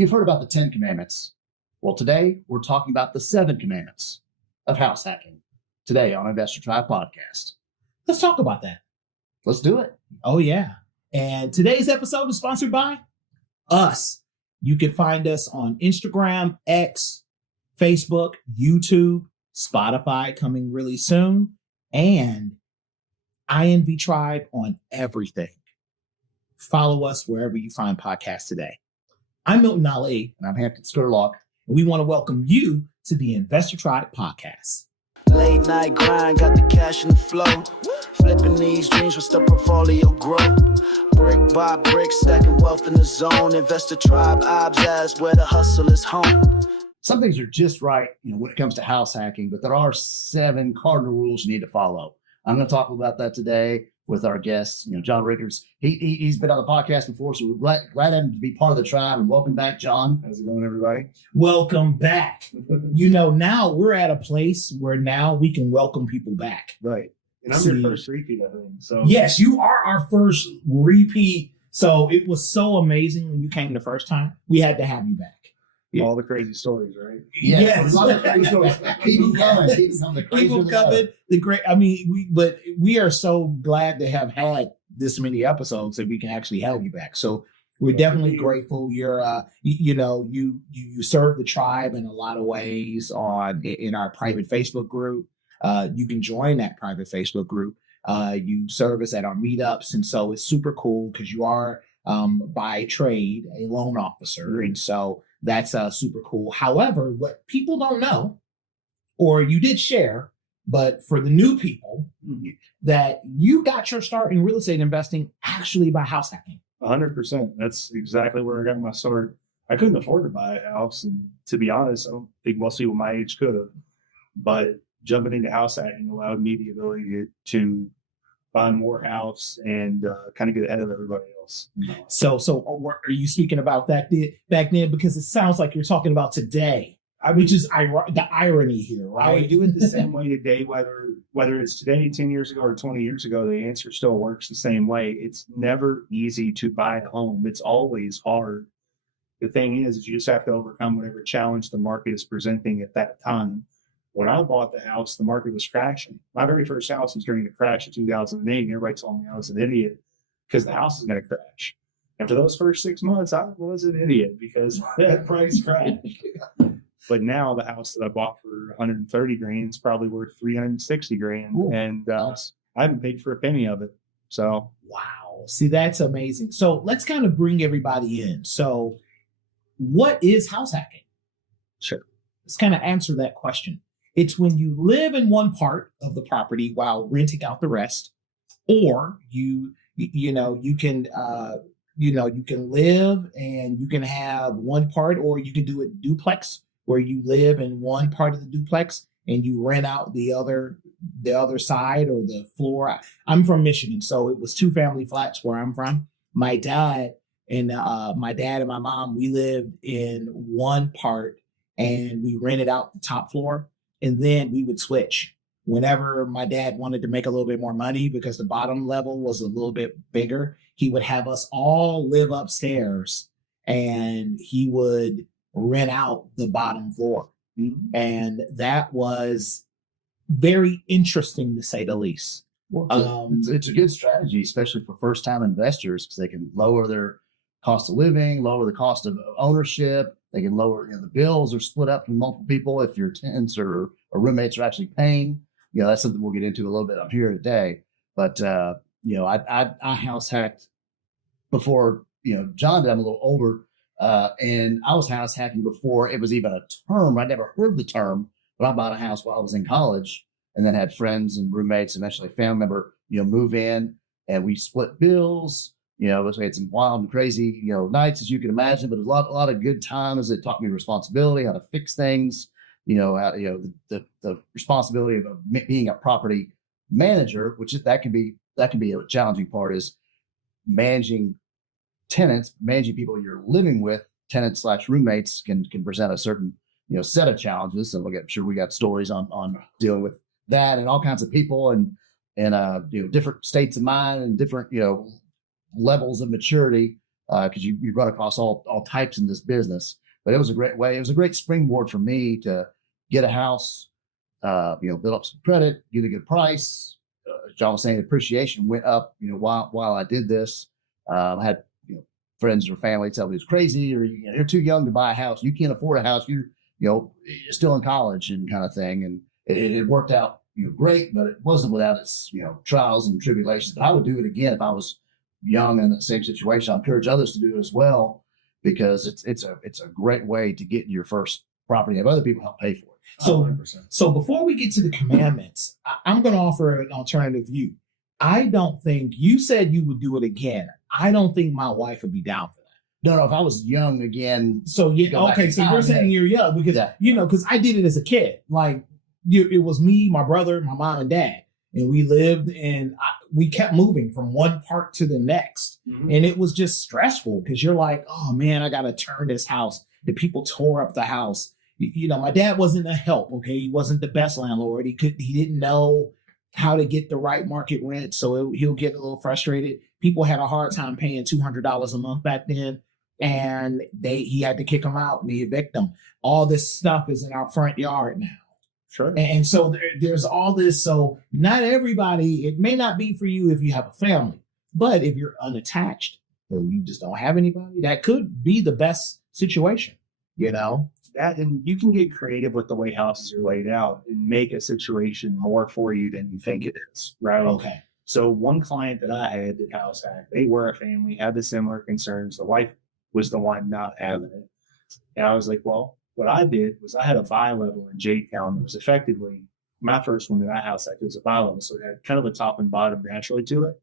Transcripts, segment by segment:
You've heard about the 10 commandments. Well, today we're talking about the 7 commandments of house hacking. Today on Investor Tribe Podcast. Let's talk about that. Let's do it. Oh, yeah. And today's episode is sponsored by us. You can find us on Instagram, X, Facebook, YouTube, Spotify coming really soon, and INV Tribe on everything. Follow us wherever you find podcasts today. I'm Milton Ali. And I'm Hampton Sturlock. And we want to welcome you to the Investor Tribe Podcast. Late night grind, got the cash in the flow. Flipping these dreams with the portfolio grow. Brick by brick, stacking wealth in the zone. Investor Tribe, OBS, where the hustle is home. Some things are just right, when it comes to house hacking, but there are 7 cardinal rules you need to follow. I'm going to talk about that today with our guests, John Rickert. He's been on the podcast before, so we're glad him to be part of the tribe. And welcome back, John. How's it going, everybody? Welcome back. Now we're at a place where now we can welcome people back. Right. And I'm your first repeat, I think. So yes, you are our first repeat. So it was so amazing when you came the first time. We had to have you back. All the crazy stories, right? Yes. A lot of crazy stories. Keep them coming. Keep them coming. We are so glad to have had this many episodes that we can actually have you back. So we're definitely grateful. You're, you serve the tribe in a lot of ways in our private Facebook group. You can join that private Facebook group. You serve us at our meetups. And so it's super cool because you are, by trade, a loan officer. And so that's super cool. However, what people don't know, or you did share, but for the new people, that you got your start in real estate investing actually by house hacking. 100%. That's exactly where I got my start. I couldn't afford to buy a house. And to be honest, I don't think most people my age could have. But jumping into house hacking allowed me the ability to find more house and kind of get ahead of everybody else. So are you speaking about that back then? Because it sounds like you're talking about today, which is the irony here, right? I would do it the same way today, whether it's today, 10 years ago, or 20 years ago, the answer still works the same way. It's never easy to buy a home. It's always hard. The thing is you just have to overcome whatever challenge the market is presenting at that time. When I bought the house, the market was crashing. My very first house was during the crash of 2008, and everybody told me I was an idiot because the house is going to crash. After those first 6 months, I was an idiot because that price crashed. But now the house that I bought for $130,000 is probably worth $360,000, Ooh, and I haven't paid for a penny of it. So wow, see, that's amazing. So let's kind of bring everybody in. So, what is house hacking? Sure, let's kind of answer that question. It's when you live in one part of the property while renting out the rest, or you can live and you can have one part, or you can do a duplex where you live in one part of the duplex and you rent out the other side or the floor. I'm from Michigan, so it was 2 family flats where I'm from. My dad and my mom, we lived in one part and we rented out the top floor. And then we would switch whenever my dad wanted to make a little bit more money because the bottom level was a little bit bigger. He would have us all live upstairs and he would rent out the bottom floor. Mm-hmm. And that was very interesting to say the least. Well, it's a good strategy, especially for first-time investors, because they can lower their cost of living, lower the cost of ownership. They can lower, the bills are split up from multiple people if your tenants or roommates are actually paying. That's something we'll get into a little bit up here today. But, I house hacked before, John did. I'm a little older, and I was house hacking before it was even a term. I never heard the term, but I bought a house while I was in college and then had friends and roommates, eventually a family member, move in, and we split bills. We had some wild and crazy, nights, as you can imagine, but a lot of good times. It taught me responsibility, how to fix things, the responsibility of being a property manager, which that can be a challenging part, is managing tenants, managing people you're living with. Tenants / roommates can present a certain, set of challenges. And I'm sure we got stories on dealing with that and all kinds of people and different states of mind and different, levels of maturity because you run across all types in this business. But it was a great way. It was a great springboard for me to get a house, build up some credit, get a good price. John was saying appreciation went up, while I did this. I had friends or family tell me it's crazy, or you're too young to buy a house. You can't afford a house. You're still in college and kind of thing. And it worked out great, but it wasn't without its trials and tribulations. But I would do it again if I was young in the same situation. I encourage others to do it as well, because it's a great way to get your first property, have other people help pay for it. So, 100%. so before we get to the commandments, I'm going to offer an alternative view. I don't think you said you would do it again. I don't think my wife would be down for that. No, if I was young again. So yeah, go back okay. in So time, you're saying you're young because because I did it as a kid. Like it was me, my brother, my mom, and dad, and we lived and we kept moving from one part to the next, and it was just stressful because you're like, oh man, I got to turn this house. The people tore up the house. My dad wasn't a help. Okay, he wasn't the best landlord. He didn't know how to get the right market rent, so he'll get a little frustrated. People had a hard time paying $200 a month back then, and he had to kick them out and evict them. All this stuff is in our front yard now. Sure. And so there's all this. So not everybody, it may not be for you if you have a family, but if you're unattached or you just don't have anybody, that could be the best situation, That, and you can get creative with the way houses are laid out and make a situation more for you than you think it is, right? Okay. So one client that I had that house hacked, they were a family, had the similar concerns. The wife was the one not having it. And I was like, well, what I did was I had a bi-level in J-Town that was effectively my first one that I house hacked. It was a bi-level, so it had kind of a top and bottom naturally to it.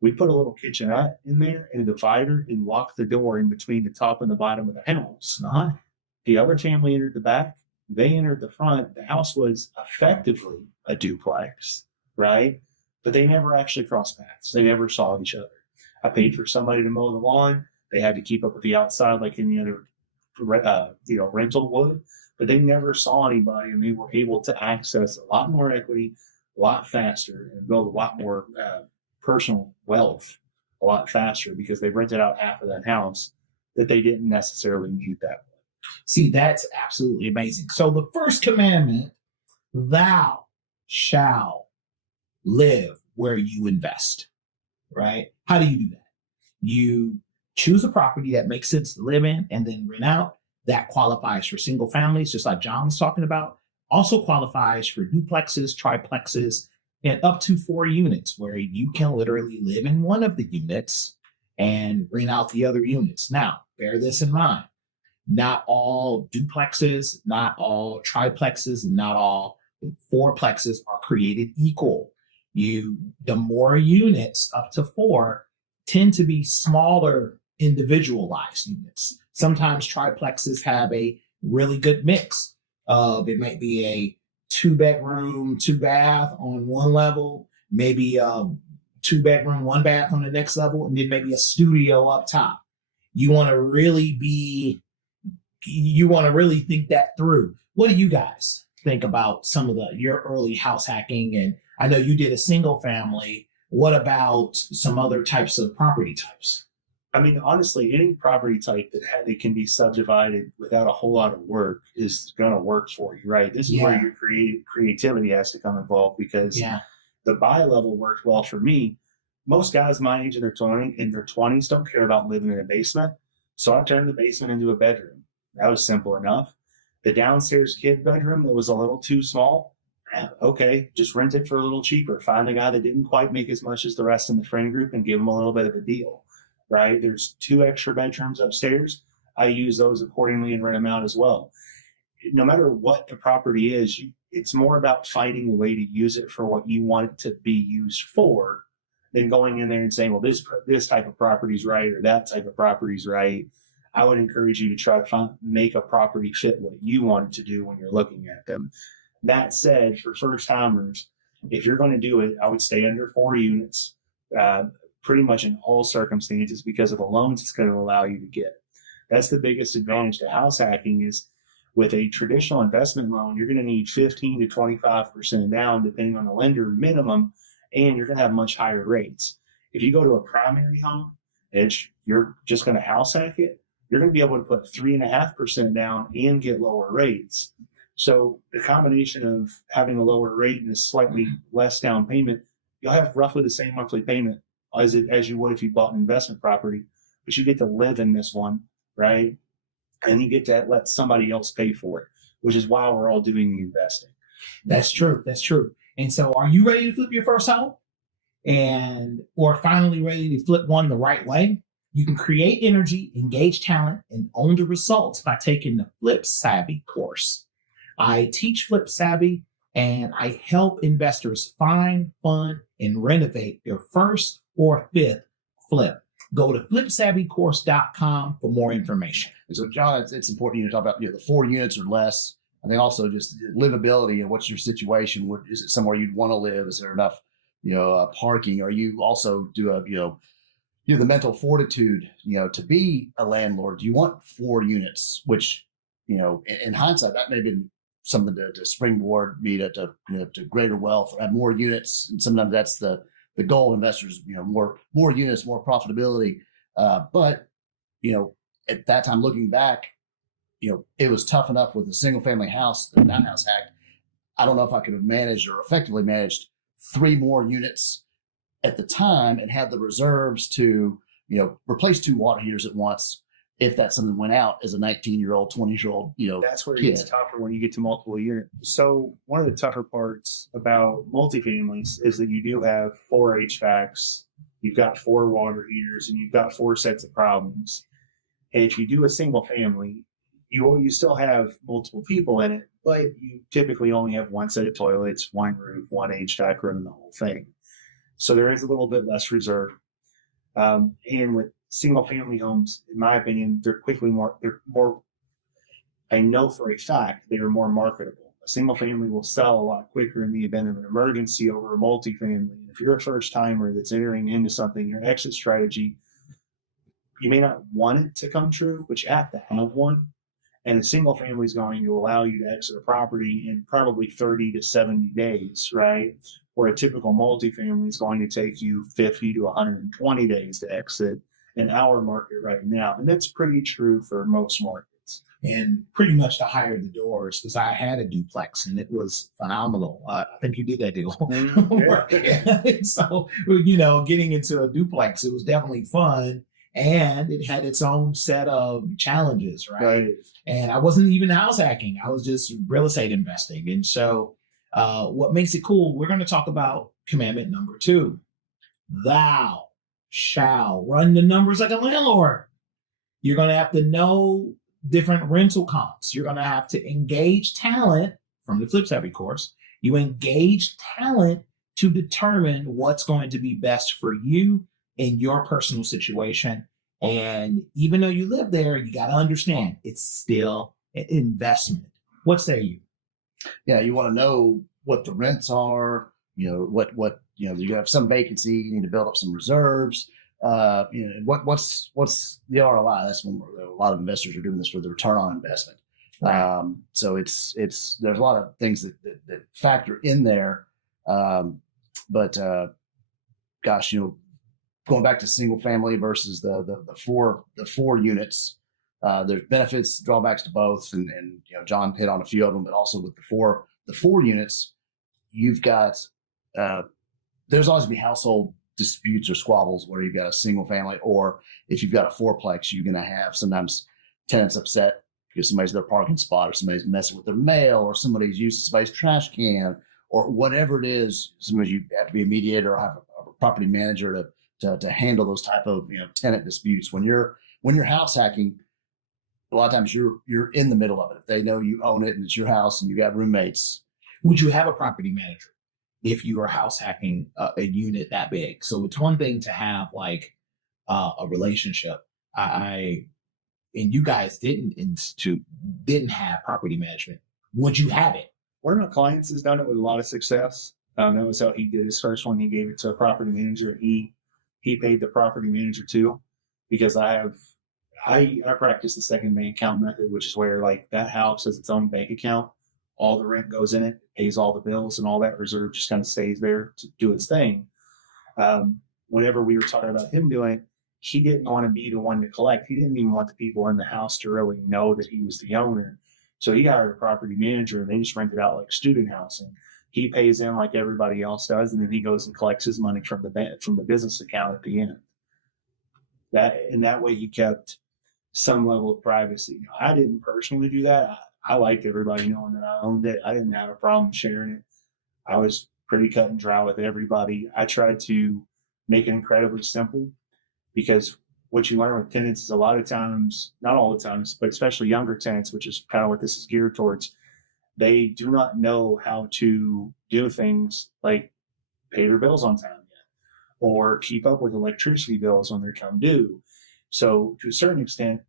We put a little kitchenette in there and a divider and locked the door in between the top and the bottom of the house. The other family entered the back. They entered the front. The house was effectively a duplex, right? But they never actually crossed paths. They never saw each other. I paid for somebody to mow the lawn. They had to keep up with the outside like any other, rental would. But they never saw anybody, and they were able to access a lot more equity, a lot faster, and build a lot more personal wealth a lot faster because they rented out half of that house that they didn't necessarily need that way. See, that's absolutely amazing. So the first commandment, thou shalt live where you invest, right? How do you do that? You choose a property that makes sense to live in and then rent out. That qualifies for single families, just like John was talking about. Also qualifies for duplexes, triplexes, and up to 4 units where you can literally live in one of the units and rent out the other units. Now, bear this in mind. Not all duplexes, not all triplexes, and not all fourplexes are created equal. The more units, up to 4, tend to be smaller individualized units. Sometimes triplexes have a really good mix of, it might be a 2-bedroom, 2-bath on one level, maybe 2-bedroom, 1-bath on the next level, and then maybe a studio up top. You want to really think that through. What do you guys think about some of your early house hacking? And I know you did a single family. What about some other types of property types? I mean, honestly, any property type that can be subdivided without a whole lot of work is going to work for you, right? This is where your creativity has to come involved because the bi-level worked well for me. Most guys my age in their 20s don't care about living in a basement. So I turned the basement into a bedroom. That was simple enough. The downstairs kid bedroom that was a little too small, okay, just rent it for a little cheaper. Find a guy that didn't quite make as much as the rest in the friend group and give him a little bit of a deal, right? There's 2 extra bedrooms upstairs. I use those accordingly and rent them out as well. No matter what the property is, it's more about finding a way to use it for what you want it to be used for than going in there and saying, well, this type of property is right or that type of property is right. I would encourage you to try to make a property fit what you want it to do when you're looking at them. That said, for first timers, if you're going to do it, I would stay under 4 units, pretty much in all circumstances because of the loans it's going to allow you to get. That's the biggest advantage to house hacking is with a traditional investment loan, you're going to need 15 to 25% down, depending on the lender minimum, and you're going to have much higher rates. If you go to a primary home, you're just going to house hack it, you're going to be able to put 3.5% down and get lower rates. So the combination of having a lower rate and a slightly less down payment, you'll have roughly the same monthly payment as you would if you bought an investment property, but you get to live in this one, right? And you get to let somebody else pay for it, which is why we're all doing the investing. That's true. That's true. And so are you ready to flip your first home? Or finally ready to flip one the right way? You can create energy, engage talent, and own the results by taking the Flip Savvy course. I teach Flip Savvy, and I help investors find, fund, and renovate their first or fifth flip. Go to flipsavvycourse.com for more information. And so, John, it's important you talk about the 4 units or less. I think also just livability and what's your situation. Is it somewhere you'd want to live? Is there enough, parking? Or you also do the mental fortitude, to be a landlord. Do you want 4 units? Which, in hindsight, that may have been something to springboard me to greater wealth, or have more units. And sometimes that's the goal of investors. More units, more profitability. But at that time, looking back, it was tough enough with a single family house, the house hack. I don't know if I could have managed or effectively managed 3 more units at the time and had the reserves to, replace 2 water heaters at once if that something went out as a 19-year-old, 20-year-old, That's where it kid. gets tougher when you get to multiple units. So one of the tougher parts about multifamilies is that you do have 4 HVACs, you've got 4 water heaters, and you've got 4 sets of problems. And if you do a single family, you still have multiple people in it, but you typically only have 1 set of toilets, 1 roof, 1 HVAC room, the whole thing. So there is a little bit less reserve. And with single family homes, in my opinion, they're more, I know for a fact, they are more marketable. A single family will sell a lot quicker in the event of an emergency over a multifamily. If you're a first timer that's entering into something, your exit strategy, you may not want it to come true, but you have to have one. And a single family is going to allow you to exit a property in probably 30 to 70 days, right? Where a typical multifamily is going to take you 50 to 120 days to exit in our market right now. And that's pretty true for most markets. And pretty much the higher the doors, because I had a duplex and it was phenomenal. I think you did that deal. Yeah. So, getting into a duplex, it was definitely fun. And it had its own set of challenges, right? And I wasn't even house hacking. I was just real estate investing. And so what makes it cool, we're going to talk about commandment number 2. Thou shall run the numbers like a landlord. You're going to have to know different rental comps. You're going to have to engage talent from the Flip Savvy course. You engage talent to determine what's going to be best for you in your personal situation. And even though you live there, you got to understand it's still an investment. What say you? Yeah, you want to know what the rents are, what you have some vacancy, you need to build up some reserves. What's the ROI? That's when a lot of investors are doing this for the return on investment. Right. So it's there's a lot of things that factor in there. But gosh, going back to single family versus the 4 units, there's benefits, drawbacks to both, and John hit on a few of them. But also with the four units, you've got there's always be household disputes or squabbles where you've got a single family, or if you've got a 4-plex, you're going to have sometimes tenants upset because somebody's in their parking spot, or somebody's messing with their mail, or somebody's using somebody's trash can, or whatever it is. Sometimes you have to be a mediator or have a property manager to handle those type of tenant disputes. When you're house hacking, a lot of times you're in the middle of it. If they know you own it and it's your house and you got roommates, would you have a property manager if you are house hacking a unit that big? So it's one thing to have like a relationship. And you guys didn't have property management. Would you have it? One of my clients has done it with a lot of success. That was how he did his first one. He gave it to a property manager. He paid the property manager too, because I practice the second bank account method, which is where like that house has its own bank account. All the rent goes in it, pays all the bills, and all that reserve just kind of stays there to do its thing. Whenever we were talking about him doing it, he didn't want to be the one to collect. He didn't even want the people in the house to really know that he was the owner. So he hired a property manager, and they just rented out like student housing. He pays them like everybody else does, and then he goes and collects his money from the business account at the end. That way he kept some level of privacy. I didn't personally do that. I liked everybody knowing that I owned it. I didn't have a problem sharing it. I was pretty cut and dry with everybody. I tried to make it incredibly simple, because what you learn with tenants is a lot of times, not all the times, but especially younger tenants, which is kind of what this is geared towards, they do not know how to do things like pay their bills on time yet, or keep up with electricity bills when they come due. So to a certain extent,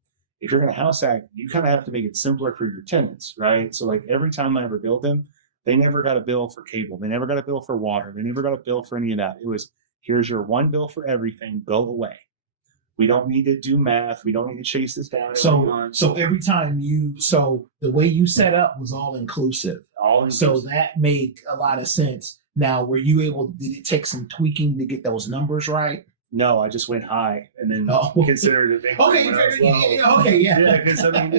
if you're going to house act, you kind of have to make it simpler for your tenants, right? So like every time I ever billed them, they never got a bill for cable. They never got a bill for water. They never got a bill for any of that. It was, here's your one bill for everything, go away. We don't need to do math. We don't need to chase this down. So every time so the way you set up was all inclusive. So that made a lot of sense. Now, did it take some tweaking to get those numbers right? No, I just went high and then considered it. Yeah.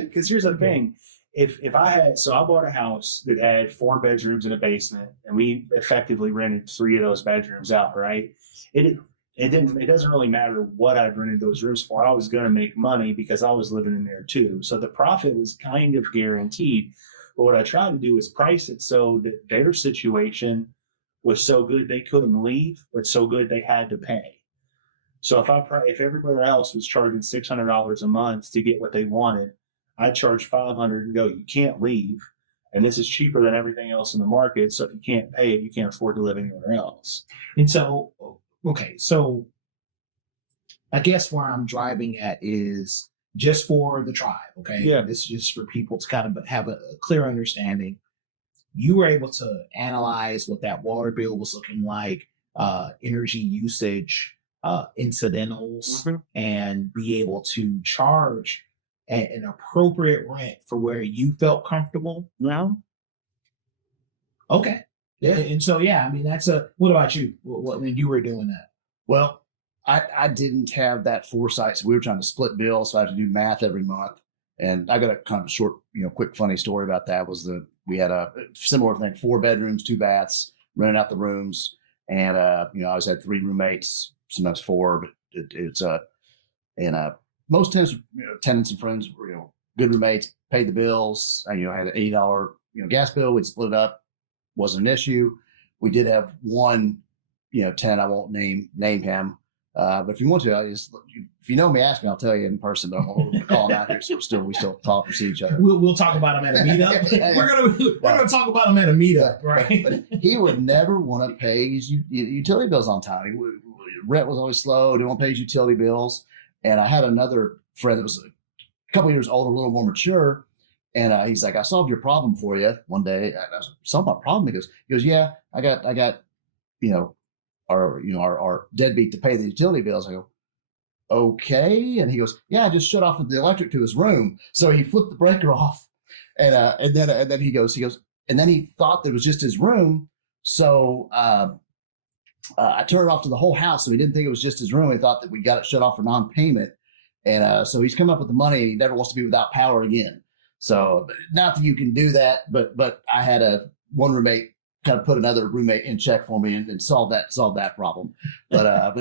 Because here's the thing. If I bought a house that had 4 bedrooms and a basement, and we effectively rented 3 of those bedrooms out, right? It doesn't really matter what I'd rented those rooms for. I was going to make money because I was living in there too. So the profit was kind of guaranteed. But what I tried to do was price it so that their situation was so good they couldn't leave, but so good they had to pay. So if everybody else was charging $600 a month to get what they wanted, I charged $500 and go, you can't leave. And this is cheaper than everything else in the market. So if you can't pay it, you can't afford to live anywhere else. And so, okay, so I guess where I'm driving at is just for the tribe, okay? Yeah. This is just for people to kind of have a clear understanding. You were able to analyze what that water bill was looking like, energy usage, incidentals, and be able to charge an appropriate rent for where you felt comfortable. No. Okay. Yeah. And so, I mean, what about you? What when you were doing that? Well, I didn't have that foresight. So we were trying to split bills. So I had to do math every month. And I got a kind of short, quick, funny story about that we had a similar thing, 4 bedrooms, 2 baths, rented out the rooms. And, I always had 3 roommates, sometimes 4, but most tenants and friends were, good roommates, paid the bills. I had an $80, gas bill. We'd split it up. Wasn't an issue. We did have one, tenant. I won't name him. But if you want to, if you know me, ask me. I'll tell you in person. But I won't call him out here. So we still talk and see each other. We'll talk about him at a meetup. We're gonna talk about him at a meetup, right? But he would never want to pay his utility bills on time. Rent was always slow. Didn't want to pay his utility bills. And I had another friend that was a couple years older, a little more mature. And he's like, I solved your problem for you one day. I solved my problem. He goes, yeah, I got, our deadbeat to pay the utility bills. I go, okay. And he goes, yeah, I just shut off the electric to his room. So he flipped the breaker off. And then he goes, and then he thought that it was just his room. So, I turned it off to the whole house. So he didn't think it was just his room. He thought that we got it shut off for non-payment. And, so he's come up with the money. He never wants to be without power again. So not that you can do that, but I had one roommate kind of put another roommate in check for me and solve that problem. But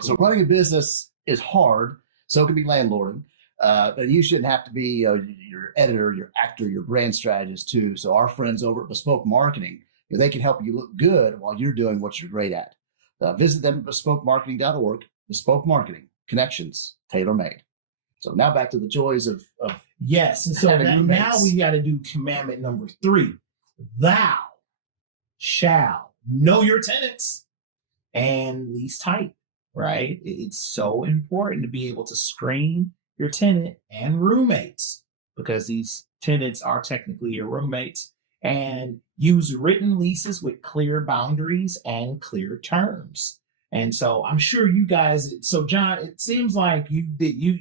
so running a business is hard. So it can be landlording. But you shouldn't have to be your editor, your actor, your brand strategist too. So our friends over at Bespoke Marketing, they can help you look good while you're doing what you're great at. Visit them at bespokemarketing.org. Bespoke Marketing, connections, tailor-made. So now back to the joys of yes. And so now we got to do commandment number 3. Thou shall know your tenants and lease type, right? It's so important to be able to screen your tenant and roommates, because these tenants are technically your roommates, and use written leases with clear boundaries and clear terms. And so I'm sure you guys, so John, it seems like you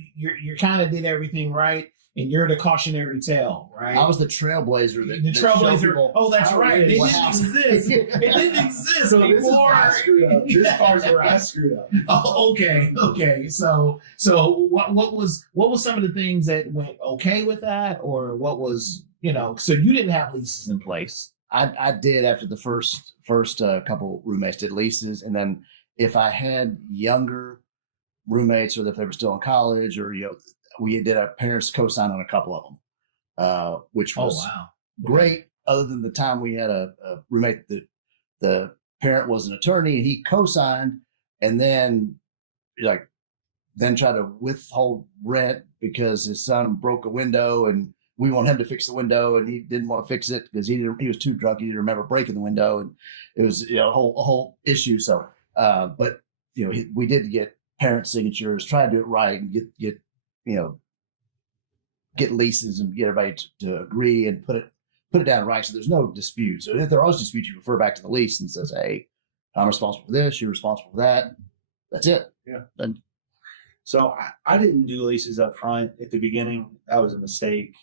kind of did everything right. and you're the cautionary tale, right? I was the trailblazer. The trailblazer. Oh, that's right. It didn't what house- exist. It didn't exist So this is before. where I screwed up. This part's where I screwed up. Oh, okay. So what was some of the things that went okay with that, or what was, so you didn't have leases in place? I did after the first couple roommates did leases, and then if I had younger roommates or if they were still in college, or we did our parents co-sign on a couple of them, which was great. Other than the time we had a roommate that the parent was an attorney and he co-signed, and then tried to withhold rent because his son broke a window and we want him to fix the window, and he didn't want to fix it because he was too drunk. He didn't remember breaking the window, and it was a whole issue. So, but we did get parent signatures, try to do it right, and get leases and get everybody to agree and put it down right. So there's no dispute. So if there are disputes, you refer back to the lease and says, "Hey, I'm responsible for this. You're responsible for that." That's it. Yeah. And So I didn't do leases up front at the beginning. That was a mistake.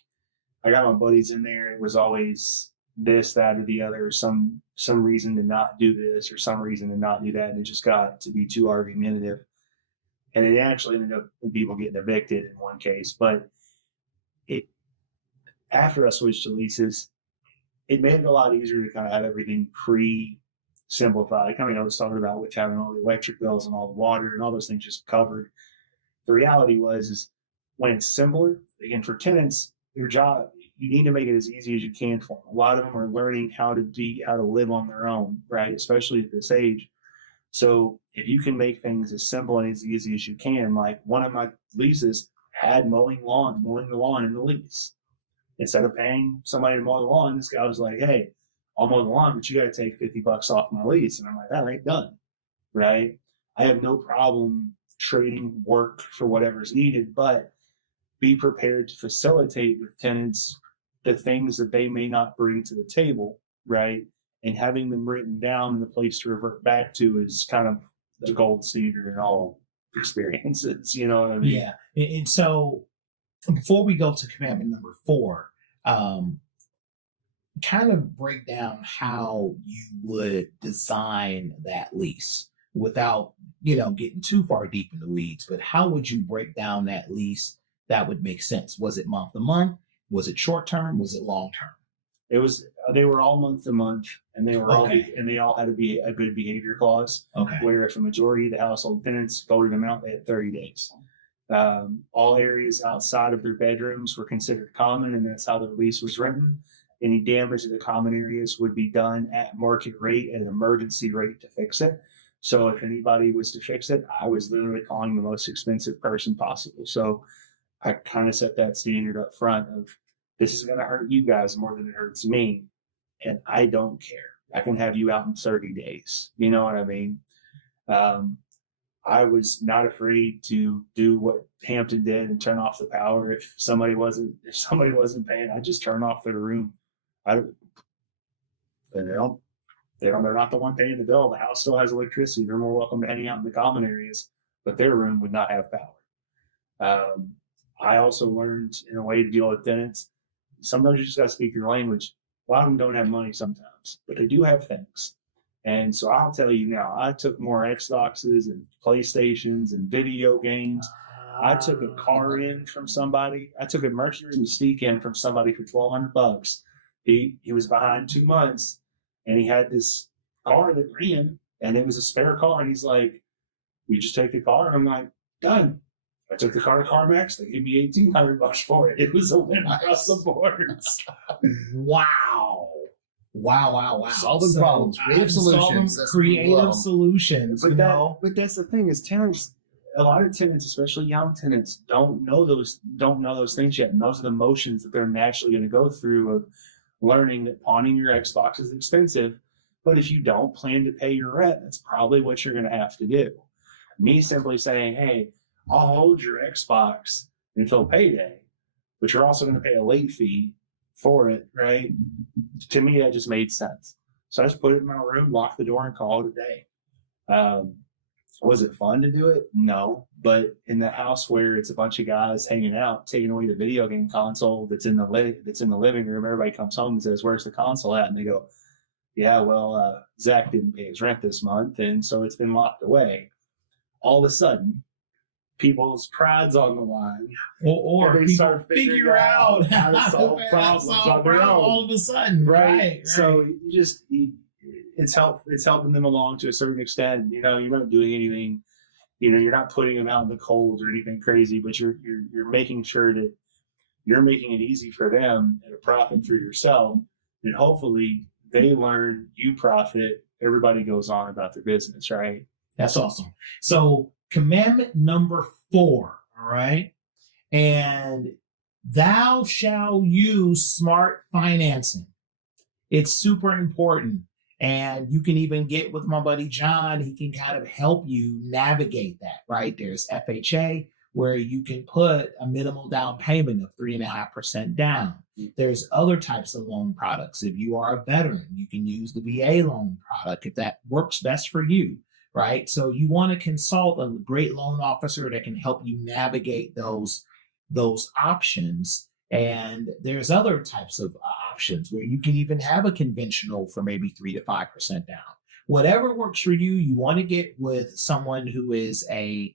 I got my buddies in there. It was always this, that, or the other, some reason to not do this or some reason to not do that. And it just got to be too argumentative. And it actually ended up with people getting evicted in one case. But after I switched to leases, it made it a lot easier to kind of have everything simplified. I was talking about with having all the electric bills and all the water and all those things just covered. The reality is when it's simpler, again, for tenants, your job, you need to make it as easy as you can for them. A lot of them are learning how to live on their own, right? Especially at this age. So if you can make things as simple and as easy as you can, like one of my leases had mowing the lawn in the lease. Instead of paying somebody to mow the lawn, this guy was like, "Hey, I'll mow the lawn, but you got to take $50 off my lease." And I'm like, "That ain't done," right? I have no problem trading work for whatever's needed, but be prepared to facilitate with tenants the things that they may not bring to the table, right? And having them written down in the place to revert back to is kind of the gold standard in all experiences. You know what I mean? Yeah. And so before we go to commandment number 4, kind of break down how you would design that lease without, getting too far deep in the weeds, but how would you break down that lease that would make sense? Was it month to month? Was it short term? Was it long term? They were all month to month, and they all had to be a good behavior clause. Okay. Whereas the majority of the household tenants voted them out, they had 30 days. All areas outside of their bedrooms were considered common, and that's how the lease was written. Any damage to the common areas would be done at market rate, at an emergency rate to fix it. So if anybody was to fix it, I was literally calling the most expensive person possible. So I kind of set that standard up front of, this is going to hurt you guys more than it hurts me. And I don't care. I can have you out in 30 days. You know what I mean? I was not afraid to do what Hampton did and turn off the power. If somebody wasn't paying, I just turn off their room. They're not the one paying the bill. The house still has electricity. They're more welcome to hang out in the common areas, but their room would not have power. I also learned in a way to deal with tenants. Sometimes you just got to speak your language. A lot of them don't have money sometimes, but they do have things. And so I'll tell you now, I took more Xboxes and PlayStations and video games. I took a car in from somebody. I took a Mercury Mystique in from somebody for $1,200. He was behind 2 months, and he had this car that ran, and it was a spare car. And he's like, "We just take the car." I'm like, "Done." I took the car to CarMax. They gave me $1,800 for it. It was a win across the board. Wow. Solving problems, creative solutions. Creative solutions. But that's the thing is, tenants, a lot of tenants, especially young tenants, don't know those things yet. And those are the motions that they're naturally going to go through of learning that pawning your Xbox is expensive. But if you don't plan to pay your rent, that's probably what you're going to have to do. Me simply saying, "Hey, I'll hold your Xbox until payday, but you're also going to pay a late fee for it," right? To me, that just made sense. So I just put it in my room, locked the door, and called it a day. Was it fun to do it? No. But in the house where it's a bunch of guys hanging out, taking away the video game console that's in the living room, everybody comes home and says, "Where's the console at?" And they go, "Yeah, well, Zach didn't pay his rent this month, and so it's been locked away." All of a sudden, people's pride's on the line, or they people start figure out how to solve problems on their own. all of a sudden, right? So it's helping them along to a certain extent. You know, you're not doing anything. You know, you're not putting them out in the cold or anything crazy, but you're making sure that you're making it easy for them and a profit for yourself. And hopefully they learn, you profit, everybody goes on about their business, right? That's awesome. So commandment number 4, all right? And thou shalt use smart financing. It's super important. And you can even get with my buddy John. He can kind of help you navigate that, right? There's FHA, where you can put a minimal down payment of 3.5% down. There's other types of loan products. If you are a veteran, you can use the VA loan product if that works best for you, right? So you want to consult a great loan officer that can help you navigate those options. And there's other types of options where you can even have a conventional for maybe 3 to 5% down. Whatever works for you, you want to get with someone who is a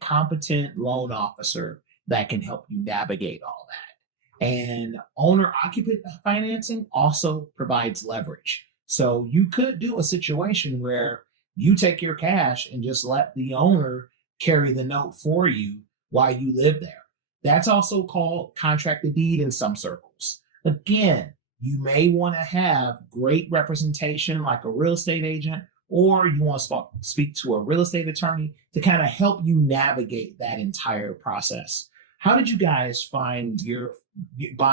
competent loan officer that can help you navigate all that. And owner-occupant financing also provides leverage. So you could do a situation where you take your cash and just let the owner carry the note for you while you live there. That's also called contracted deed in some circles. Again, you may want to have great representation like a real estate agent, or you want to speak to a real estate attorney to kind of help you navigate that entire process. How did you guys buy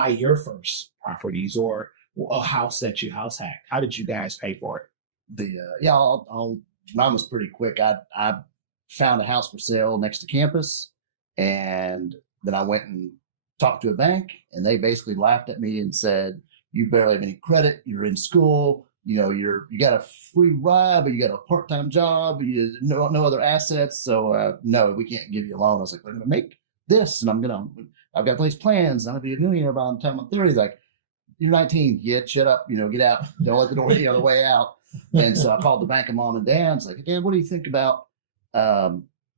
your first properties or a house that you house hacked? How did you guys pay for it? Mine was pretty quick. I found a house for sale next to campus, and then I went and talked to a bank, and they basically laughed at me and said, "You barely have any credit. You're in school. You know, you got a free ride, but you got a part-time job. You no other assets. So no, we can't give you a loan." I was like, "We're going to make this, and I've got these plans. I'm going to be a millionaire by the time I'm 30. Like, "You're 19. Shut up. Get out. Don't let the door the other way out." And so I called the bank of mom and dad. I was like, "Again, what do you think about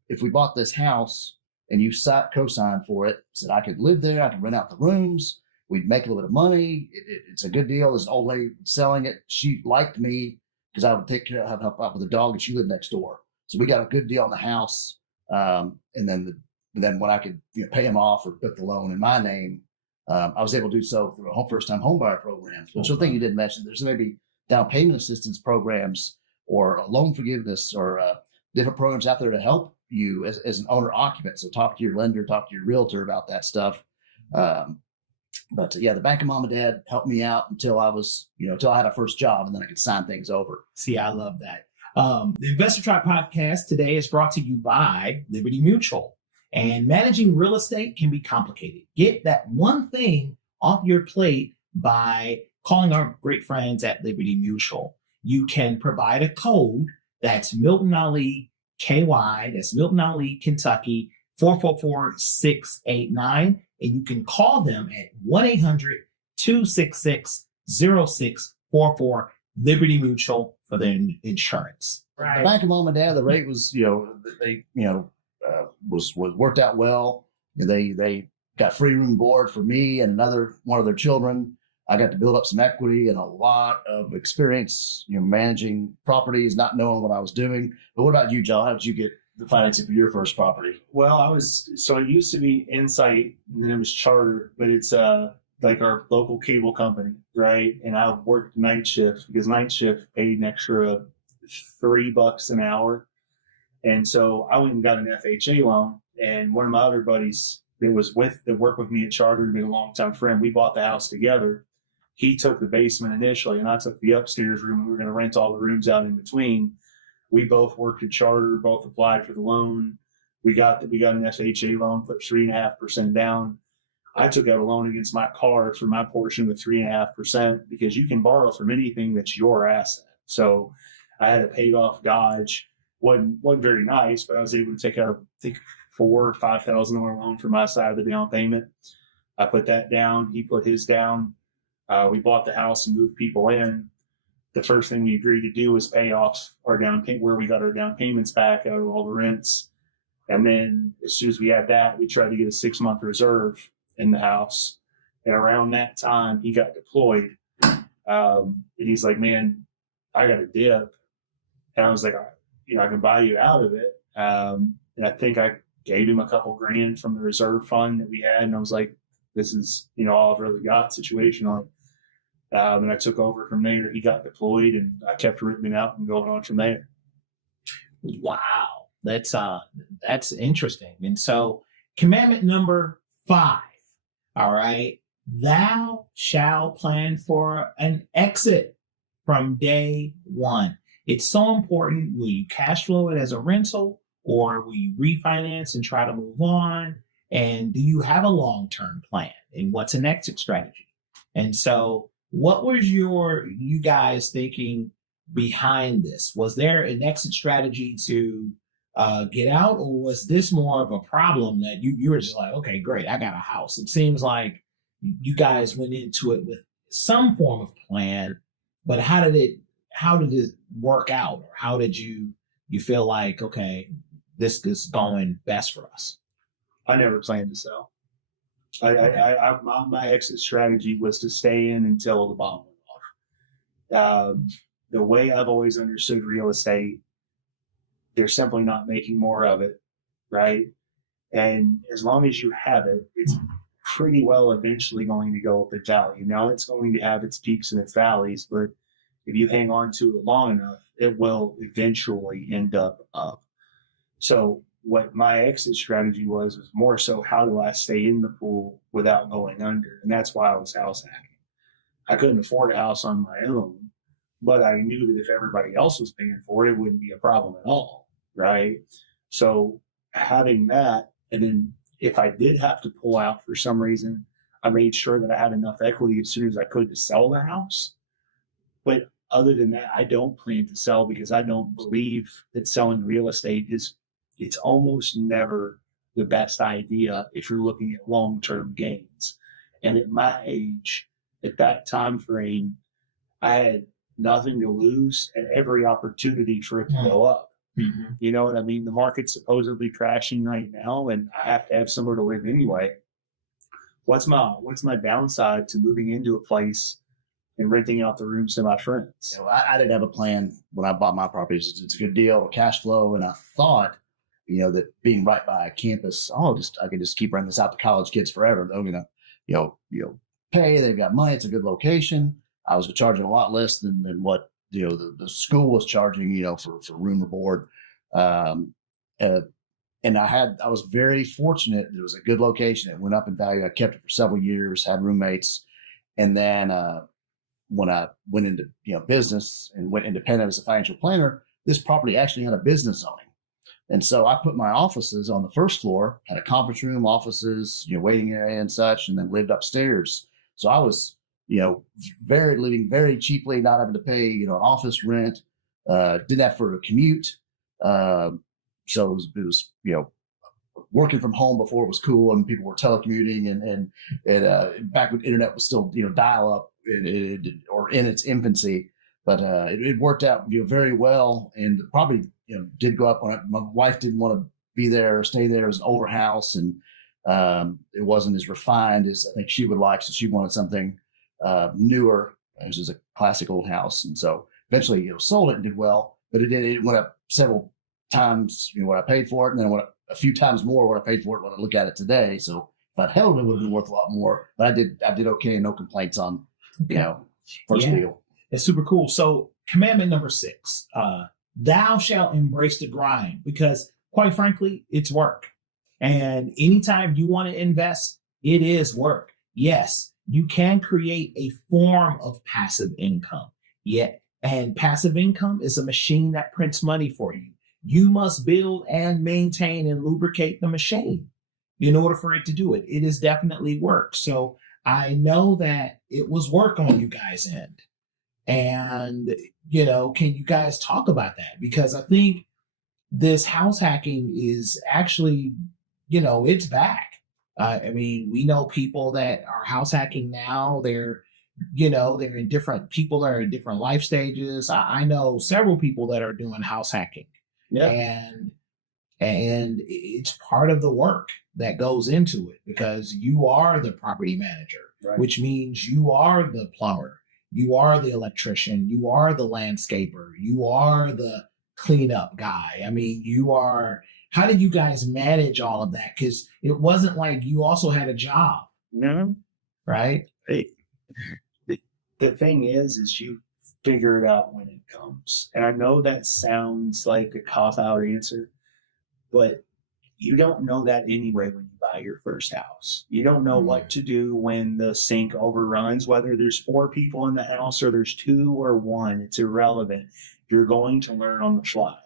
if we bought this house and you co-signed for it? Said I could live there. I could rent out the rooms. We'd make a little bit of money. It's a good deal." This old lady selling it, she liked me because I would take care of, help out with the dog, and she lived next door. So we got a good deal on the house. And then when I could pay them off or put the loan in my name, I was able to do so through a first-time homebuyer program. Which the thing you didn't mention, there's maybe down payment assistance programs or loan forgiveness or different programs out there to help you as an owner occupant. So talk to your lender, talk to your realtor about that stuff. But the bank of mom and dad helped me out until I was, until I had a first job, and then I could sign things over. See, I love that. The Investor Tribe podcast today is brought to you by Liberty Mutual. And managing real estate can be complicated. Get that one thing off your plate by calling our great friends at Liberty Mutual. You can provide a code that's Milton Ali KY, that's Milton Ali, Kentucky, 444-689. And you can call them at 1-800-266-0644, Liberty Mutual, for their insurance. Right. Back in mom and dad, the rate was, was worked out well. They got free room and board for me and one of their children. I got to build up some equity and a lot of experience, managing properties, not knowing what I was doing. But what about you, John? How did you get the financing for your first property? Well, it used to be Insight, and then it was Charter, but it's like our local cable company, right? And I worked night shift because night shift paid an extra $3 an hour. And so I went and got an FHA loan, and one of my other buddies that worked with me at Charter, been a longtime friend, we bought the house together. He took the basement initially, and I took the upstairs room, and we were going to rent all the rooms out in between. We both worked at Charter, both applied for the loan. We got an FHA loan, put 3.5% down. I took out a loan against my car for my portion with 3.5% because you can borrow from anything that's your asset. So I had a paid off Dodge. wasn't very nice, but I was able to take out, I think, $4,000 or $5,000 loan for my side of the down payment. I put that down. He put his down. We bought the house and moved people in. The first thing we agreed to do was pay off our down payment, where we got our down payments back out of all the rents. And then as soon as we had that, we tried to get a 6-month reserve in the house. And around that time, he got deployed. And he's like, man, I got a dip. And I was like, I can buy you out of it. And I think I gave him a couple grand from the reserve fund that we had. And I was like, this is, all I've really got situation on it. And I took over from there. He got deployed and I kept ripping out and going on from there. Wow. That's interesting. And so commandment number 5, all right, thou shalt plan for an exit from day one. It's so important. Will you cash flow it as a rental, or will you refinance and try to move on? And do you have a long-term plan? And what's an exit strategy? And so what was you guys thinking behind this? Was there an exit strategy to get out, or was this more of a problem that you were just like, okay, great, I got a house? It seems like you guys went into it with some form of plan, but how did it work out? Or how did you feel like, okay, this is going best for us? I never planned to sell. My exit strategy was to stay in until the bottom went off. The way I've always understood real estate, they're simply not making more of it, right? And as long as you have it, it's pretty well eventually going to go up in value. Now it's going to have its peaks and its valleys, but if you hang on to it long enough, it will eventually end up. So what my exit strategy was more so, how do I stay in the pool without going under? And that's why I was house hacking. I couldn't afford a house on my own, but I knew that if everybody else was paying for it, it wouldn't be a problem at all, right? So having that, and then if I did have to pull out for some reason, I made sure that I had enough equity as soon as I could to sell the house. But other than that, I don't plan to sell, because I don't believe that selling real estate it's almost never the best idea if you're looking at long-term gains. And at my age, at that time frame, I had nothing to lose and every opportunity for it to go up. Mm-hmm. You know what I mean? The market's supposedly crashing right now, and I have to have somewhere to live anyway. What's my downside to moving into a place and renting out the rooms to my friends? I didn't have a plan when I bought my properties. It's a good deal, cash flow, and I thought, that being right by a campus, I could just keep renting this out to college kids forever. They're gonna, pay. They've got money. It's a good location. I was charging a lot less than what the school was charging, for room or board. And I was very fortunate. It was a good location. It went up in value. I kept it for several years, had roommates. And then when I went into business and went independent as a financial planner, this property actually had a business zoning. And so I put my offices on the first floor, had a conference room, offices, waiting area and such, and then lived upstairs. So I was, living very cheaply, not having to pay, an office rent, did that for a commute. So it was, working from home before it was cool and people were telecommuting and back when internet was still, dial up or in its infancy, but it worked out, very well, and probably, did go up when my wife didn't want to be there or stay there. It was an older house, and it wasn't as refined as I think she would like. So she wanted something newer. It was just a classic old house. And so eventually, sold it and did well, but it went up several times, what I paid for it. And then went up a few times more what I paid for it when I look at it today. So if I'd held it, it would have been worth a lot more, but I did okay. No complaints on, first deal. It's super cool. So commandment number 6, thou shalt embrace the grind, because quite frankly, it's work. And anytime you want to invest, it is work. Yes, you can create a form of passive income. And passive income is a machine that prints money for you. You must build and maintain and lubricate the machine in order for it to do it. It is definitely work. So I know that it was work on you guys' end. And, can you guys talk about that? Because I think this house hacking is actually, it's back. I mean, we know people that are house hacking now. They're in different people that are in different life stages. I know several people that are doing house hacking. Yeah. And it's part of the work that goes into it because you are the property manager, Right. which means you are the plumber, you are the electrician, you are the landscaper, you are the cleanup guy. I mean, how did you guys manage all of that? Because it wasn't like you also had a job, No. right? The thing is you figure it out when it comes. And I know that sounds like a cop-out answer, but you don't know that anyway when you buy your first house. You don't know what to do when the sink overruns, whether there's 4 people in the house or there's 2 or 1. It's irrelevant. You're going to learn on the fly.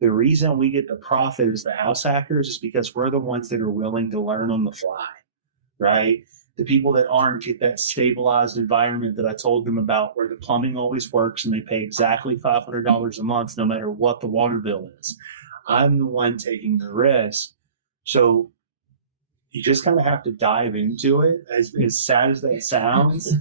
The reason we get the profit as the house hackers is because we're the ones that are willing to learn on the fly, right? The people that aren't get that stabilized environment that I told them about where the plumbing always works and they pay exactly $500 a month no matter what the water bill is. I'm the one taking the risk. So you just kind of have to dive into it, as sad as that sounds.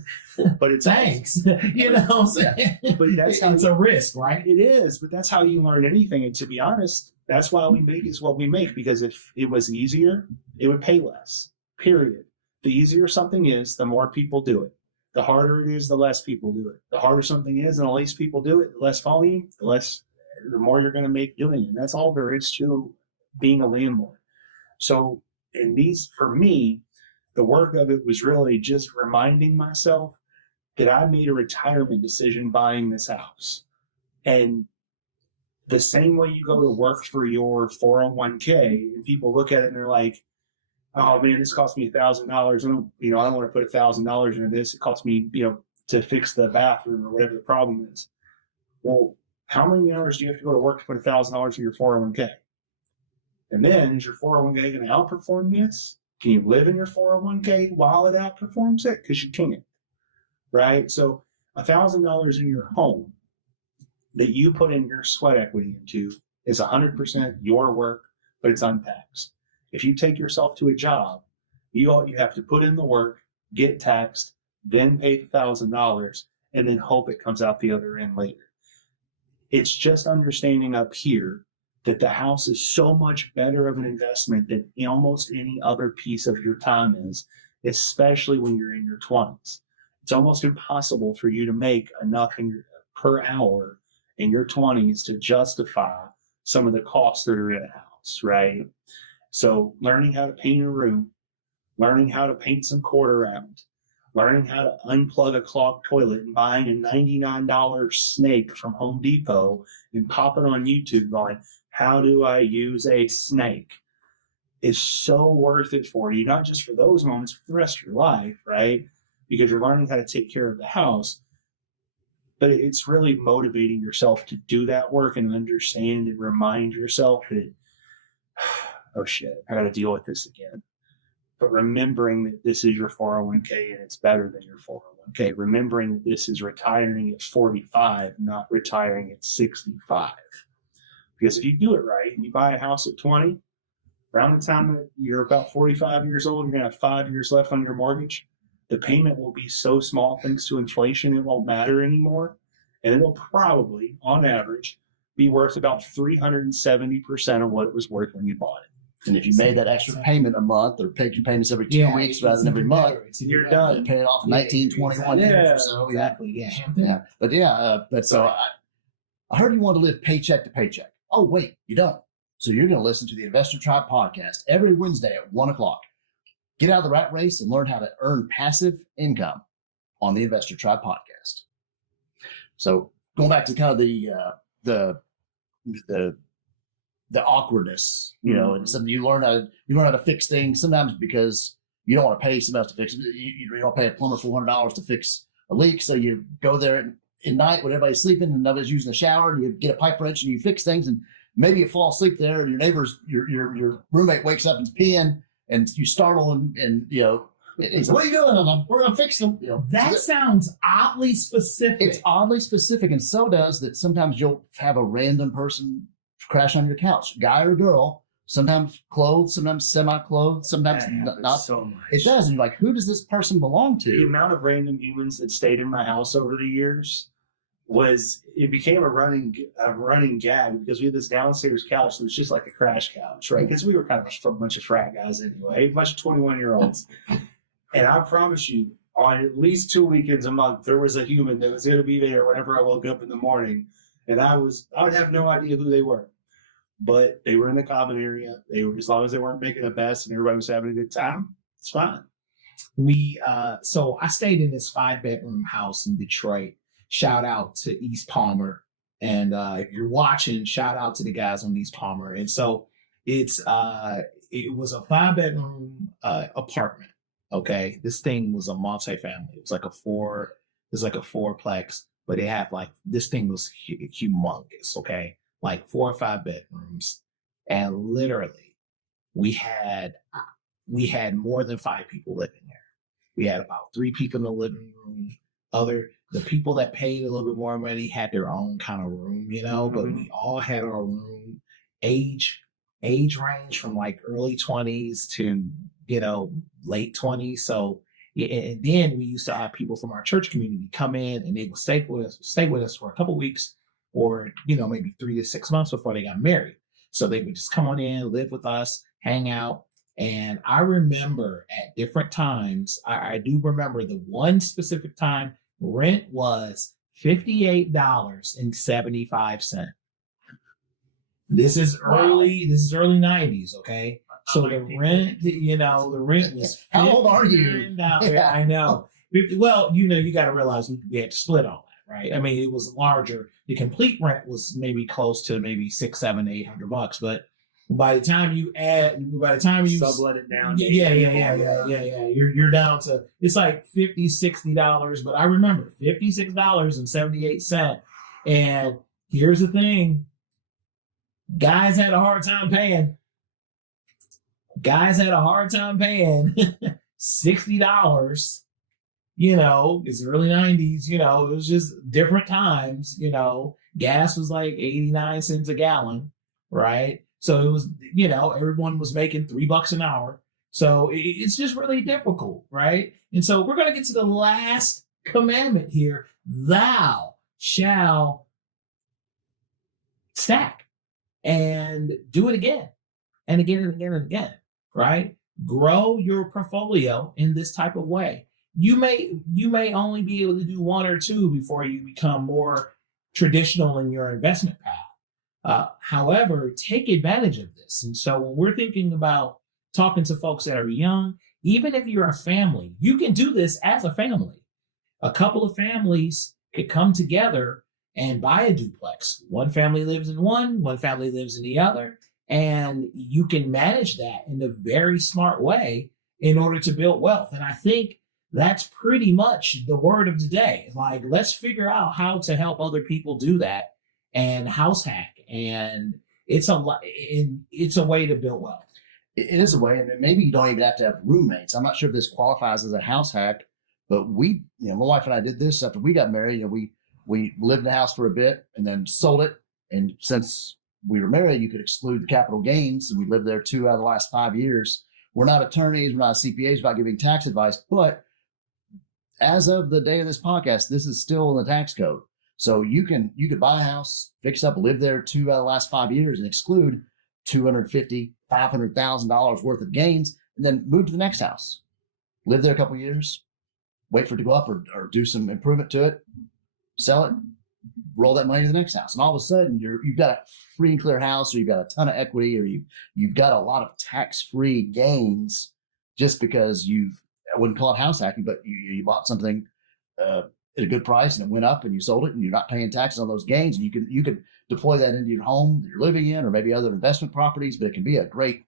But it's Thanks. You know what I'm saying? But that's how it's a risk, right? it is. But that's how you learn anything. And to be honest, that's why we make is what we make. Because if it was easier, it would pay less. Period. The easier something is, the more people do it. The harder it is, the less people do it. The harder something is, and the less people do it, the less volume, the more you're going to make doing it. And that's all there is to being a landlord. So for me, the work of it was really just reminding myself that I made a retirement decision buying this house. And the same way you go to work for your 401k, and people look at it and they're like, oh man, this cost me $1,000. I don't want to put $1,000 into this. It cost me, to fix the bathroom or whatever the problem is. Well, how many hours do you have to go to work to put $1,000 in your 401k? And then is your 401k going to outperform this? Can you live in your 401k while it outperforms it? Because you can't, right? So $1,000 in your home that you put in your sweat equity into is 100% your work, but it's untaxed. If you take yourself to a job, you have to put in the work, get taxed, then pay the $1,000, and then hope it comes out the other end later. It's just understanding up here that the house is so much better of an investment than almost any other piece of your time is, especially when you're in your 20s. It's almost impossible for you to make enough per hour in your 20s to justify some of the costs that are in a house, right? So learning how to paint a room, learning how to paint some quarter round, learning how to unplug a clogged toilet and buying a $99 snake from Home Depot and popping on YouTube going, how do I use a snake? Is so worth it for you, not just for those moments, but for the rest of your life, right? Because you're learning how to take care of the house. But it's really motivating yourself to do that work and understand and remind yourself that, oh shit, I got to deal with this again. But remembering that this is your 401k and it's better than your 401k. Remembering that this is retiring at 45, not retiring at 65. Because if you do it right and you buy a house at 20, around the time that you're about 45 years old, you're going to have 5 years left on your mortgage. The payment will be so small thanks to inflation, it won't matter anymore. And it'll probably, on average, be worth about 370% of what it was worth when you bought it. And if you made that extra payment a month or paid your payments every 2 weeks rather than every month, you're done. Pay it off in 19, 21 years or so. Exactly. Yeah. Yeah. But I heard you want to live paycheck to paycheck. Oh, wait, you don't. So you're going to listen to the Investor Tribe podcast every Wednesday at 1:00. Get out of the rat race and learn how to earn passive income on the Investor Tribe podcast. So going back to kind of the awkwardness, and something you learn how to fix things sometimes because you don't want to pay somebody else to fix it. You don't pay a plumber $400 to fix a leak. So you go there at night when everybody's sleeping and nobody's using the shower, and you get a pipe wrench and you fix things, and maybe you fall asleep there and your roommate wakes up and is peeing, and you startle and he's like, what are you doing? We're going to fix them. That sounds oddly specific. It's oddly specific, and so does that sometimes you'll have a random person crash on your couch, guy or girl. Sometimes clothed, sometimes semi-clothed, sometimes That happens not. so much. It does, and you're like, who does this person belong The to? amount of random humans that stayed in my house over the years it became a running gag because we had this downstairs couch that was just like a crash couch, right? Because we were kind of a bunch of frat guys anyway, a bunch of 21-year-olds. And I promise you, on at least 2 weekends a month, there was a human that was going to be there whenever I woke up in the morning, and I would have no idea who they were. But they were in the common area. They were, as long as they weren't making a mess and everybody was having a good time, it's fine. So I stayed in this 5-bedroom house in Detroit. Shout out to East Palmer. And if you're watching, shout out to the guys on East Palmer. And so it was a 5-bedroom apartment. Okay. This thing was a multifamily. It was like a fourplex, but they had this thing was humongous. Okay. Like 4 or 5 bedrooms. And literally we had more than 5 people living there. We had about 3 people in the living room. The people that paid a little bit more money had their own kind of room, but we all had our room. Age range from like early 20s to, late 20s. So, and then we used to have people from our church community come in and they would stay with us for a couple of weeks or, maybe 3 to 6 months before they got married. So they would just come on in, live with us, hang out. And I remember at different times, I do remember the one specific time rent was $58.75. This is early 90s, okay? So the rent was How old are you? Yeah. I know. Well, you got to realize we had to split all that, right? I mean, it was larger. The complete rent was maybe close to maybe $600, $700, $800, but by the time you sublet it down, you're down to, it's like $50, $60. But I remember $56.78. And here's the thing. Guys had a hard time paying. $60. It's early 90s, it was just different times, gas was like 89 cents a gallon, right? So it was, everyone was making $3 an hour. So it's just really difficult, right? And so we're going to get to the last commandment here. Thou shall stack and do it again and again and again and again, right? Grow your portfolio in this type of way. You may only be able to do 1 or 2 before you become more traditional in your investment path. However, take advantage of this. And so when we're thinking about talking to folks that are young, even if you're a family, you can do this as a family. A couple of families could come together and buy a duplex. One family lives in one family lives in the other, and you can manage that in a very smart way in order to build wealth. And I think that's pretty much the word of the day. Like, let's figure out how to help other people do that and house hack. And it's a way to build wealth. It is a way, and maybe you don't even have to have roommates. I'm not sure if this qualifies as a house hack, but my wife and I did this after we got married. We lived in the house for a bit and then sold it. And since we were married, you could exclude the capital gains. And we lived there 2 out of the last 5 years. We're not attorneys, we're not CPAs, about giving tax advice, but as of the day of this podcast, this is still in the tax code. So you could buy a house, fix up, live there 2 out of the last 5 years and exclude $250,000, $500,000 worth of gains, and then move to the next house. Live there a couple of years, wait for it to go up or do some improvement to it, sell it, roll that money to the next house. And all of a sudden you've got a free and clear house, or you've got a ton of equity, or you've got a lot of tax-free gains just because I wouldn't call it house hacking, but you bought something at a good price and it went up and you sold it and you're not paying taxes on those gains. And you could deploy that into your home that you're living in, or maybe other investment properties, but it can be a great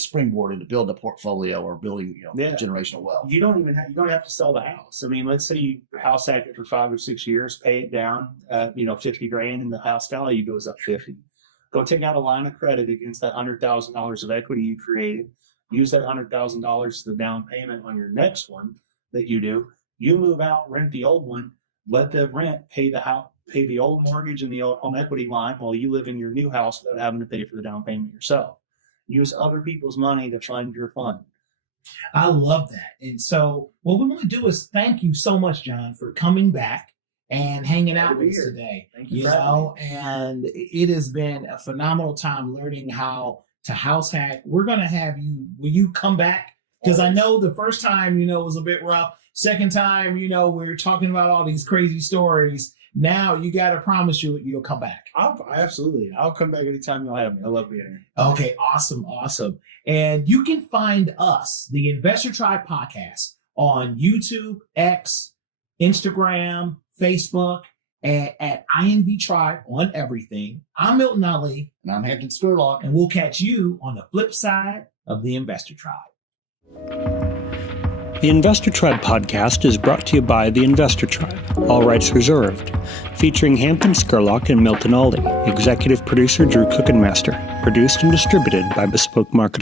springboard into building a porportfolio or building generational wealth. You don't have to sell the house. I mean, let's say you house hack it for 5 or 6 years, pay it down, $50,000, and the house value goes up 50. Go take out a line of credit against that $100,000 of equity you created. Use that $100,000 as the down payment on your next one that you do. You move out, rent the old one, let the rent pay the pay the old mortgage and the home equity line while you live in your new house without having to pay for the down payment yourself. Use other people's money to fund your fund. I love that. And so what we want to do is thank you so much, John, for coming back and hanging out with us today. Thank you. And it has been a phenomenal time learning how to house hack. We're going to have you, will you come back? Because I know the first time, it was a bit rough. Second time, we're talking about all these crazy stories. Now you got to promise you'll come back. Absolutely. I'll come back anytime you'll have me. I love being here. Okay, awesome. And you can find us, the Investor Tribe Podcast, on YouTube, X, Instagram, Facebook, at INV Tribe on everything. I'm Milton Ali. And I'm Hampton Scurlock. And we'll catch you on the flip side of the Investor Tribe. The Investor Tribe podcast is brought to you by the Investor Tribe, all rights reserved, featuring Hampton Scurlock and Milton Ali, executive producer Drew Cookenmaster, produced and distributed by Bespoke Marketing.